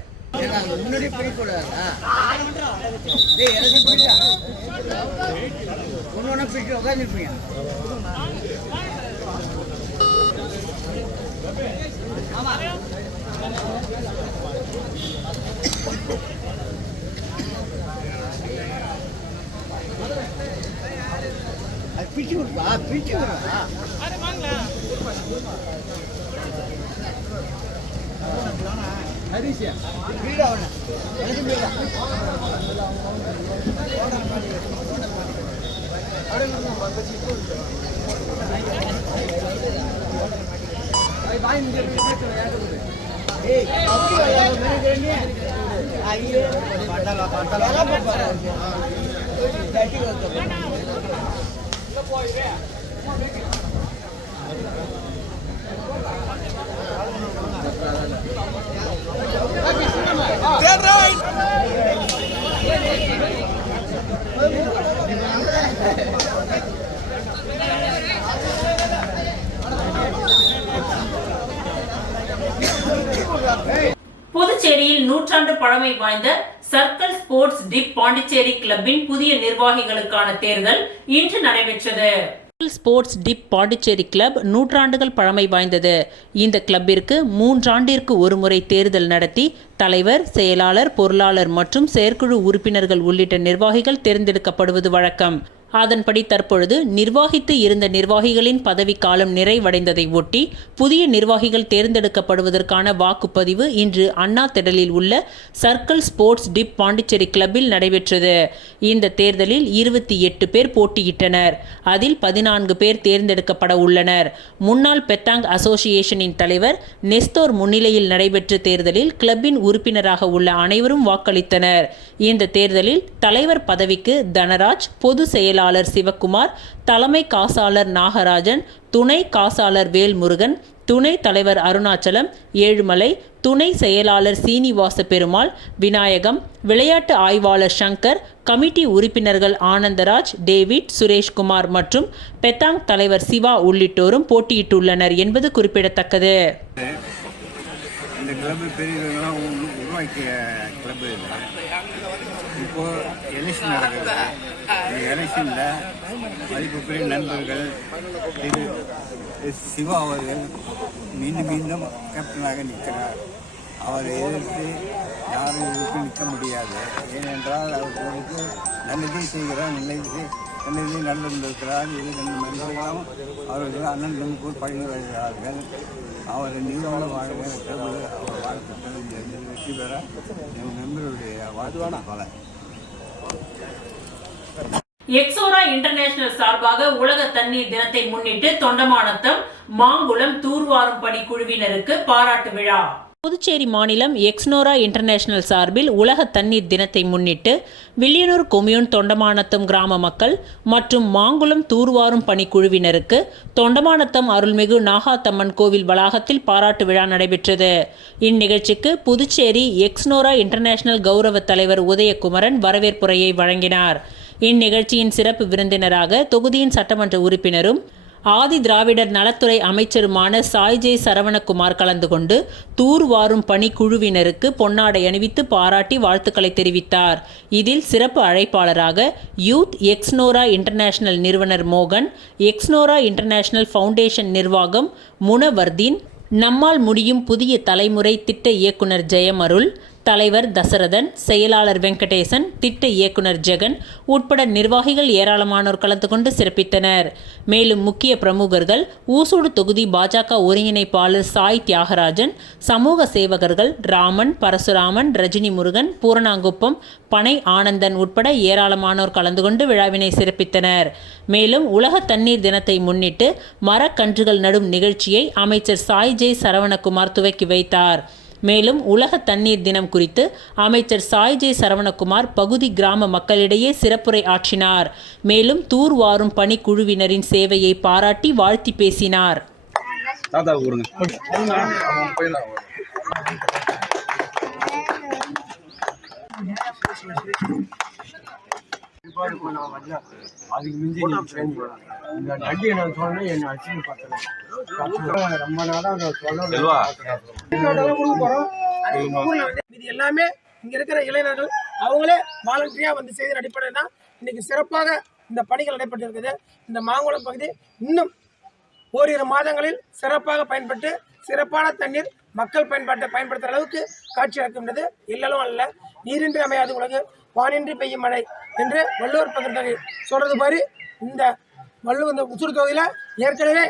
புதுச்சேரியில் நூற்றாண்டு பழமை வாய்ந்த சர்க்கிள் ஸ்போர்ட்ஸ் டிப் பாண்டிச்சேரி கிளப்பின் புதிய நிர்வாகிகளுக்கான தேர்தல் இன்று நடைபெற்றது. ஸ்போர்ட்ஸ் டிப் பாண்டிச்சேரி கிளப் நூற்றாண்டுகள் பழமை வாய்ந்தது. இந்த கிளப்பிற்கு 3 ஆண்டிற்கு ஒருமுறை தேர்தல் நடத்தி தலைவர், செயலாளர், பொருளாளர் மற்றும் செயற்குழு உறுப்பினர்கள் உள்ளிட்ட நிர்வாகிகள் தேர்ந்தெடுக்கப்படுவது வழக்கம். அதன்படி தற்பொழுது நிர்வாகித்து இருந்த நிர்வாகிகளின் பதவி காலம் நிறைவடைந்ததை ஒட்டி புதிய நிர்வாகிகள் தேர்ந்தெடுக்கப்படுவதற்கான வாக்குப்பதிவு இன்று அண்ணா திடலில் உள்ள சர்க்கிள் ஸ்போர்ட்ஸ் டிப் பாண்டிச்சேரி கிளப்பில் நடைபெற்றது. இந்த தேர்தலில் 28 பேர் போட்டியிட்டனர். அதில் 14 பேர் தேர்ந்தெடுக்கப்பட உள்ளனர். முன்னாள் பெத்தாங் அசோசியேஷனின் தலைவர் நெஸ்தோர் முன்னிலையில் நடைபெற்ற தேர்தலில் கிளப்பின் உறுப்பினராக உள்ள அனைவரும் வாக்களித்தனர். இந்த தேர்தலில் தலைவர் பதவிக்கு தனராஜ், பொது செயலாளர் சிவக்குமார், தலைமை காசாளர் நாகராஜன், துணை காசாளர் வேல்முருகன், துணை தலைவர் அருணாச்சலம், ஏழுமலை, துணை செயலாளர் சீனிவாச பெருமாள், விநாயகம், விளையாட்டு ஆய்வாளர் சங்கர், கமிட்டி உறுப்பினர்கள் ஆனந்தராஜ், டேவிட், சுரேஷ்குமார் மற்றும் பெத்தாங் தலைவர் சிவா உள்ளிட்டோரும் போட்டியிட்டுள்ளனர் என்பது குறிப்பிடத்தக்கது. இந்த கிளப்பு பெரியவங்களாம் உருவாக்கிய கிளப்பு இப்போது எலெக்ஷன் நடக்குது. இந்த எலெக்ஷனில் மதிப்புக்குரிய நண்பர்கள் திரு சிவா அவர்கள் மீண்டும் கேப்டனாக நிற்கிறார். அவரை எதிர்த்து யாரும் எதிர்த்து நிற்க முடியாது. ஏனென்றால் அவர்களுக்கு நல்லதே செய்கிறார், நல்லதே நடந்திருக்கிறார். இது 2 நண்பர்களும் அவர்கள் அண்ணன் தம்பி பழகி வருகிறார்கள். அவர் நீளோட வாழ்க, அவர் வாழ்த்துக்கள் வெற்றி பெற எங்கள் நண்பருடைய வாழ்த்துவான பல. எக்ஸோரா இன்டர்நேஷனல் சார்பாக உலக தண்ணீர் தினத்தை முன்னிட்டு தொண்டமானத்தம் மாங்குளம் தூர்வாரும் பணி குழுவினருக்கு பாராட்டு விழா. புதுச்சேரி மாநிலம் எக்ஸ்னோரா இன்டர்நேஷனல் சார்பில் உலக தண்ணீர் தினத்தை முன்னிட்டு வில்லியனூர் கொம்யூன் தொண்டமானத்தம் கிராம மக்கள் மற்றும் மாங்குளம் தூர்வாரும் பணிக்குழுவினருக்கு தொண்டமானத்தம் அருள்மிகு நாகாத்தம்மன் கோவில் வளாகத்தில் பாராட்டு விழா நடைபெற்றது. இந்நிகழ்ச்சிக்கு புதுச்சேரி எக்ஸ்னோரா இன்டர்நேஷனல் கௌரவ தலைவர் உதயகுமரன் வரவேற்புரையை வழங்கினார். இந்நிகழ்ச்சியின் சிறப்பு விருந்தினராக தொகுதியின் சட்டமன்ற உறுப்பினரும் ஆதி திராவிடர் நலத்துறை அமைச்சருமான சாய்ஜே சரவணகுமார் கலந்து கொண்டு தூர்வாரும் பணிக்குழுவினருக்கு பொன்னாடை அணிவித்து பாராட்டி வாழ்த்துக்களை தெரிவித்தார். இதில் சிறப்பு அழைப்பாளராக யூத் எக்ஸ்னோரா இன்டர்நேஷனல் நிறுவனர் மோகன், எக்ஸ்னோரா இன்டர்நேஷனல் ஃபவுண்டேஷன் நிர்வாகம் முனவர்தீன், நம்மால் முடியும் புதிய தலைமுறை திட்ட இயக்குனர் ஜெயமருள், தலைவர் தசரதன், செயலாளர் வெங்கடேசன், திட்ட இயக்குனர் ஜெகன் உட்பட நிர்வாகிகள் ஏராளமானோர் கலந்து கொண்டு சிறப்பித்தனர். மேலும் முக்கிய பிரமுகர்கள் ஊசூடு தொகுதி பாஜக ஒருங்கிணைப்பாளர் சாய் தியாகராஜன், சமூக சேவகர்கள் ராமன், பரசுராமன், ரஜினி முருகன், பூரணாங்குப்பம், பனை ஆனந்தன் உட்பட ஏராளமானோர் கலந்து கொண்டு விழாவினை சிறப்பித்தனர். மேலும் உலக தண்ணீர் தினத்தை முன்னிட்டு மரக்கன்றுகள் நடும் நிகழ்ச்சியை அமைச்சர் சாய் ஜே சரவணகுமார் துவக்கி வைத்தார். மேலும் உலக தண்ணீர் தினம் குறித்து அமைச்சர் சாய் ஜே சரவணகுமார் பகுதி கிராம மக்களிடையே சிறப்புரை ஆற்றினார். மேலும் தூர்வாரும் பணிக்குழுவினரின் சேவையை பாராட்டி வாழ்த்தி பேசினார். அதுக்கு மிஞ்சி இந்த நடிகை நான் சொன்னேன் என்ன அடிச்சு பார்த்தேன் ரொம்ப நாளாக இது எல்லாமே இங்க இருக்கிற இளைஞர்கள் அவங்களே வாலண்டியரா வந்து செய்த அடிப்படையில் தான் இன்னைக்கு சிறப்பாக இந்த பணிகள் நடைபெற்றிருக்குது. இந்த மாங்குளம் பகுதி இன்னும் ஓரிரு மாதங்களில் சிறப்பாக பயன்பட்டு சிறப்பான தண்ணீர் மக்கள் பயன்படுத்துகிற அளவுக்கு காட்சி அளிக்கின்றது. இல்லலும் அல்ல, நீரின்றி அமையாது உலகு, வானின்றி பெய்யும் மழை என்று வள்ளுவர் பகிர்ந்தகை சொல்றது மாதிரி இந்த உசுடு தொகுதியில் ஏற்கனவே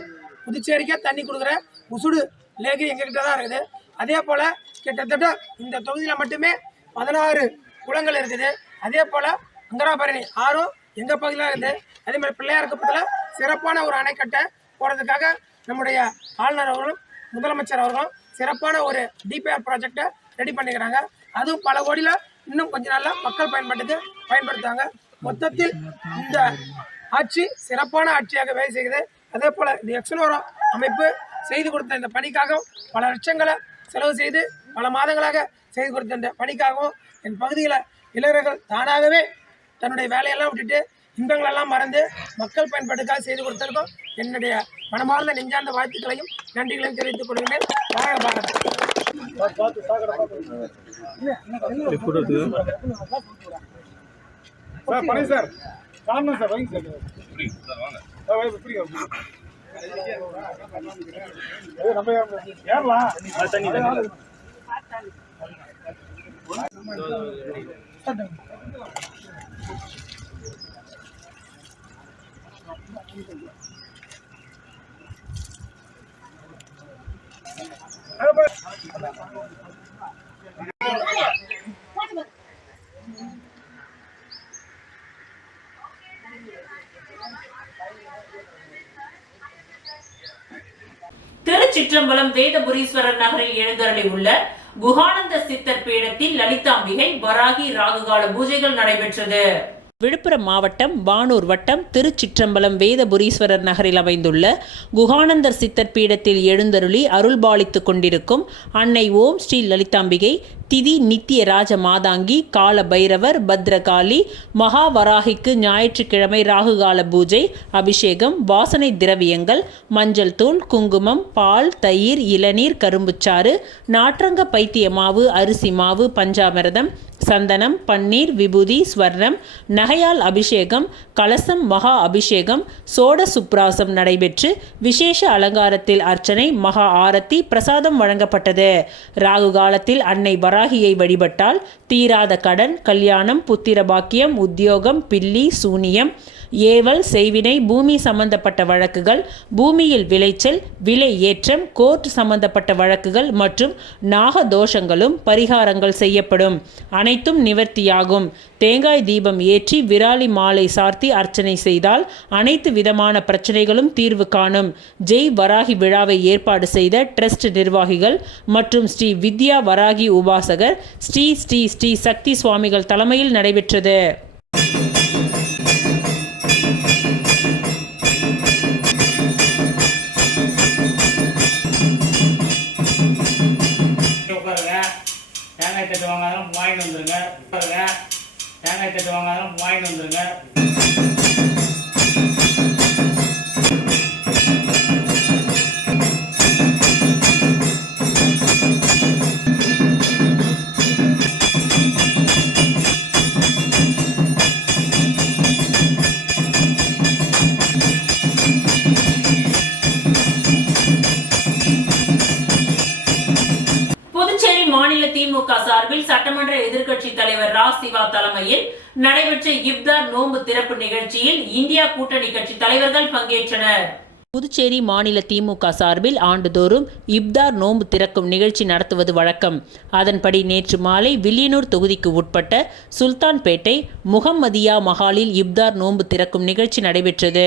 புதுச்சேரிக்கே தண்ணி கொடுக்குற உசுடு லேகு எங்ககிட்ட தான் இருக்குது. அதே போல் கிட்டத்தட்ட இந்த தொகுதியில் மட்டுமே 16 குளங்கள் இருக்குது. அதே போல் அங்கராபரணி ஆறும் எங்கள் பகுதியில் இருக்குது. அதே மாதிரி பிள்ளையார் குப்பத்தில் சிறப்பான ஒரு அணைக்கட்டை போடுறதுக்காக நம்முடைய ஆளுநர் அவர்களும் முதலமைச்சர் அவர்களும் சிறப்பான ஒரு டிபிஆர் ப்ராஜெக்டை ரெடி பண்ணிக்கிறாங்க. அதுவும் பல கோடியில் இன்னும் கொஞ்ச நாள்ல மக்கள் பயன்படுத்துவாங்க. மொத்தத்தில் இந்த ஆட்சி சிறப்பான ஆட்சியாக வேலை செய்கிறது. அதே போல் இந்த எக்ஸலோரோ அமைப்பு செய்து கொடுத்த இந்த பணிக்காகவும் பல லட்சங்களை செலவு செய்து பல மாதங்களாக செய்து கொடுத்த இந்த பணிக்காகவும் என் பகுதியில் இளைஞர்கள் தானாகவே தன்னுடைய வேலையெல்லாம் விட்டுட்டு இன்பங்களெல்லாம் மறந்து மக்கள் பயன்பாட்டுக்காக செய்து கொடுத்திருக்கோம். என்னுடைய மனமார்ந்த நெஞ்சார்ந்த வாழ்த்துக்களையும் நன்றிகளையும் தெரிவித்துக் கொள்கிறேன். வாழ்க பாரத். திருச்சிற்றம்பலம் வேதபுரீஸ்வரர் நகரில் எழுந்தருளி உள்ள குஹானந்த சித்தர் பீடத்தில் லலிதாம்பிகை வராகி ராகுகால பூஜைகள் நடைபெற்றது. விழுப்புரம் மாவட்டம் வானூர் வட்டம் திருச்சிற்றம்பலம் வேதபுரீஸ்வரர் நகரில் அமைந்துள்ள குஹானந்தர் சித்தர் பீடத்தில் எழுந்தருளி அருள்பாலித்து கொண்டிருக்கும் அன்னை ஓம் ஸ்ரீ லலிதாம்பிகை திதி நித்திய ராஜ மாதாங்கி கால பைரவர் பத்ரகாளி மகாவராகிக்கு ஞாயிற்றுக்கிழமை ராகுகால பூஜை, அபிஷேகம், வாசனை திரவியங்கள், மஞ்சள் தூள், குங்குமம், பால், தயிர், இளநீர், கரும்புச்சாறு, நாற்றங்க பைத்திய மாவு, அரிசி மாவு, பஞ்சாமிரதம், சந்தனம், பன்னீர், விபூதி, ஸ்வர்ணம், நகையால் அபிஷேகம், கலசம், மகா அபிஷேகம், சோட சுப்ராசம் நடைபெற்று விசேஷ அலங்காரத்தில் அர்ச்சனை, மகா ஆரத்தி, பிரசாதம் வழங்கப்பட்டது. ராகு காலத்தில் அன்னை வராகியை வழிபட்டால் தீராத கடன், கல்யாணம், புத்திர பாக்கியம், உத்தியோகம், பில்லி, சூனியம், ஏவல், செய்வினை, பூமி சம்பந்தப்பட்ட வழக்குகள், பூமியில் விளைச்சல், விலை ஏற்றம், கோர்ட் சம்பந்தப்பட்ட வழக்குகள் மற்றும் நாக தோஷங்களும் பரிகாரங்கள் செய்யப்படும். அனைத்தும் நிவர்த்தியாகும். தேங்காய் தீபம் ஏற்றி விராலி மாலை சார்த்தி அர்ச்சனை செய்தால் அனைத்து விதமான பிரச்சனைகளும் தீர்வு காணும். ஜெய் வராகி விழாவை ஏற்பாடு செய்த ட்ரஸ்ட் நிர்வாகிகள் மற்றும் ஸ்ரீ வித்யா வராகி உபாசகர் ஸ்ரீ ஸ்ரீ ஸ்ரீ சக்தி சுவாமிகள் தலைமையில் நடைபெற்றது. தேங்காய் தட்டு வாங்காலும் வாங்கிட்டு வந்துருங்க. தேங்காய் தட்டு வாங்காலும் வாங்கிட்டு வந்துருங்க. திமுக சார்பில் சட்டமன்ற எதிர்க்கட்சி தலைவர் ரா சிவா தலைமையில் நடைபெற்ற இப்தார் நோன்பு திறப்பு நிகழ்ச்சியில் இந்தியா கூட்டணி கட்சி தலைவர்கள் பங்கேற்றனர். புதுச்சேரி மாநில திமுக சார்பில் ஆண்டுதோறும் இப்தார் நோன்பு திறக்கும் நிகழ்ச்சி நடத்துவது வழக்கம். அதன்படி நேற்று மாலை வில்லியனூர் தொகுதிக்கு உட்பட்ட சுல்தான்பேட்டை முகம்மதியா மஹாலில் இப்தார் நோன்பு திறக்கும் நிகழ்ச்சி நடைபெற்றது.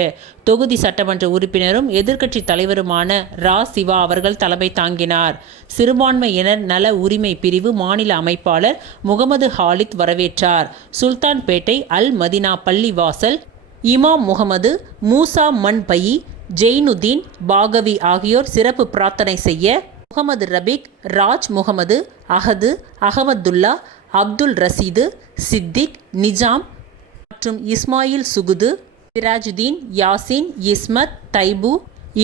தொகுதி சட்டமன்ற உறுப்பினரும் எதிர்க்கட்சி தலைவருமான ரா சிவா அவர்கள் தலைமை தாங்கினார். சிறுபான்மையினர் நல உரிமை பிரிவு மாநில அமைப்பாளர் முகமது ஹாலித் வரவேற்றார். சுல்தான்பேட்டை அல் மதினா பள்ளி வாசல் இமாம் முகமது மூசா மன்பயி, ஜெயினுதீன் பாகவி ஆகியோர் சிறப்பு பிரார்த்தனை செய்ய, முகமது ரபீக், ராஜ் முகமது, அஹது, அகமதுல்லா, அப்துல் ரசீது, சித்திக், நிஜாம் மற்றும் இஸ்மாயில் சுகுது, சிராஜுதீன், யாசின், இஸ்மத், தைபு,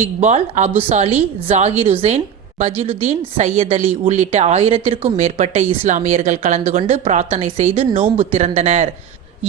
இக்பால், அபுசாலி, ஜாகிர் உசேன், பஜிலுதீன், சையத் அலி உள்ளிட்ட 1000க்கும் மேற்பட்ட இஸ்லாமியர்கள் கலந்து கொண்டு பிரார்த்தனை செய்து நோன்பு திறந்தனர்.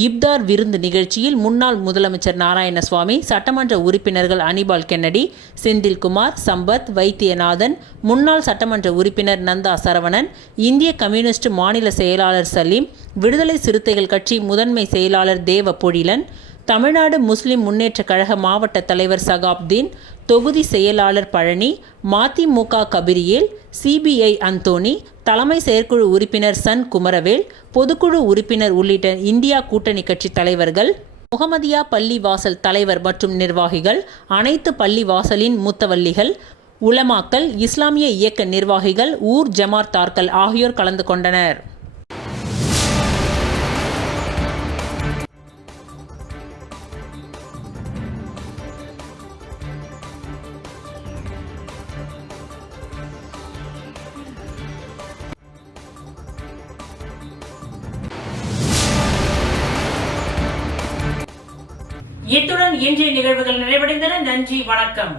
இப்தார் விருந்து நிகழ்ச்சியில் முன்னாள் முதலமைச்சர் நாராயணசுவாமி, சட்டமன்ற உறுப்பினர்கள் அனிபால் கென்னடி, செந்தில்குமார், சம்பத், வைத்தியநாதன், முன்னாள் சட்டமன்ற உறுப்பினர் நந்தா சரவணன், இந்திய கம்யூனிஸ்ட் மாநில செயலாளர் சலீம், விடுதலை சிறுத்தைகள் கட்சி முதன்மை செயலாளர் தேவ பொழிலன், தமிழ்நாடு முஸ்லிம் முன்னேற்ற கழக மாவட்ட தலைவர் சகாப்தீன், தொகுதி செயலாளர் பழனி, மதிமுக கபிரியேல், சிபிஐ அந்தோணி, தலைமை செயற்குழு உறுப்பினர் சன் குமரவேல், பொதுக்குழு உறுப்பினர் உள்ளிட்ட இந்தியா கூட்டணி கட்சி தலைவர்கள், முகமதியா பள்ளி வாசல் தலைவர் மற்றும் நிர்வாகிகள், அனைத்து பள்ளி வாசலின் மூத்தவல்லிகள், உலமாக்கள், இஸ்லாமிய இயக்க நிர்வாகிகள், ஊர் ஜமாத்தார்கள் ஆகியோர் கலந்து கொண்டனர். இத்துடன் இன்றைய நிகழ்வுகள் நிறைவடைந்தன. நன்றி, வணக்கம்.